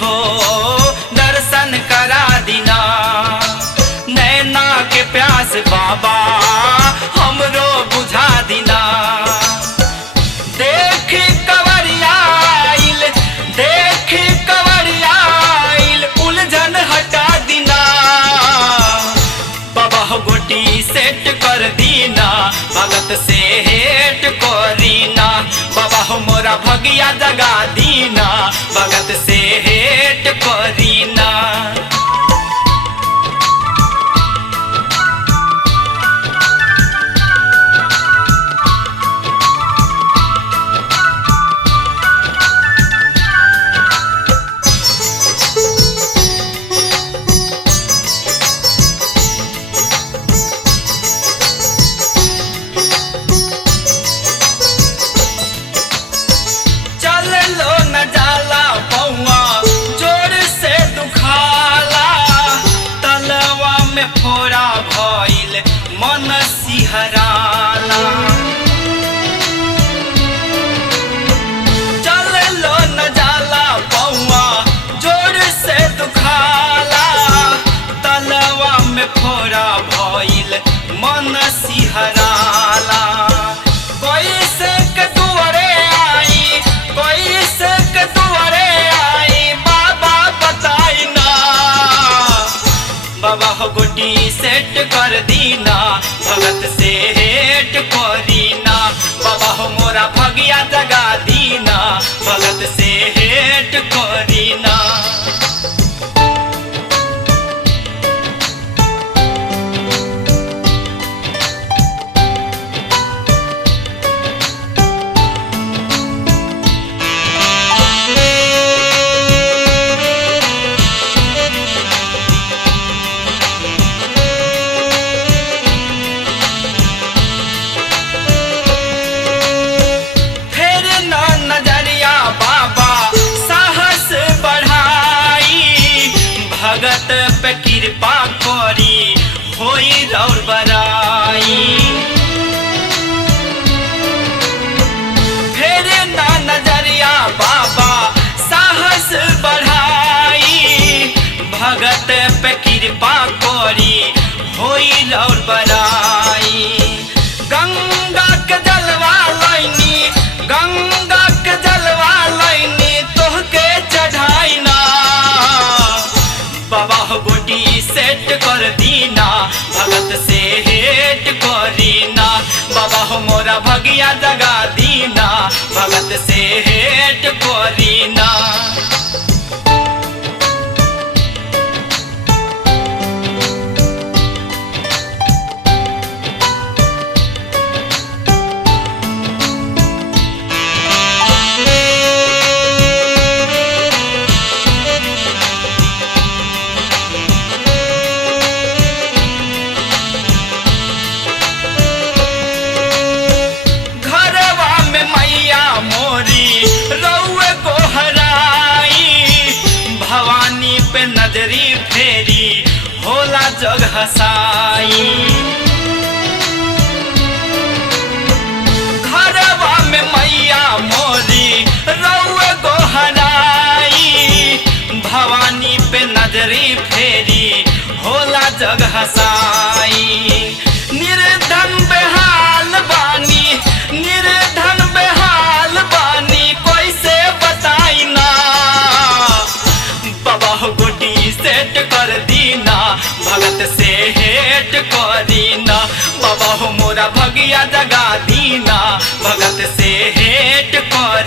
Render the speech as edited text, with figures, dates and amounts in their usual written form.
हो दर्शन करा दीना। नैना के प्यास बाबा हमरो बुझा दीना। देख कवरिया आइल, देख कवरिया आइल, उलझन हटा दीना। बाबा गोटी सेट कर दीना, भगत से हेट करीना। बाबा हो मोरा भगिया जगा दीना, भगत से हेट करीना। फोरा भइल मन सिहराला। चललो न जाला पौआ जोर से दुखाला। तलवा में फोरा भइल मन सिहराला। कैसे के दुआरे आई, कैसे के दुआरे आई, बाबा बताई ना। बाबा हो गोटी सेट कर दीना, भगत से हेट करीना। बाबा हो मोरा भगिया जगा दीना, भगत से हेट करीना। भगत पे कृपा करी होई रौर बराई। फिर ना नजरिया बाबा साहस बढ़ाई। भगत पे कृपा करी होई रौर बराई। गंगा के जलवा लैनी, गंगा के जलवा लैनी, तोहके चढ़ाई ना। बाबा गोटी सेट कर दीना, भगत से हेट करीना। बाबा हो मोरा भगिया जगा दीना, भगत से हेट करीना। भवानी पे नजरी फेरी होला जग हसाई। घरवा में मैया मोरी रउए को हराई। भवानी पे नजरी फेरी होला जग हसाई। निर्धन बेहाल बानी, निर्धन बेहाल बानी, कैसे बताई ना। बाबा गोटी सेट कर दीना, भगत से हेट करीना। बाबा हो मोरा भगिया जगा दीना, भगत से हेट कर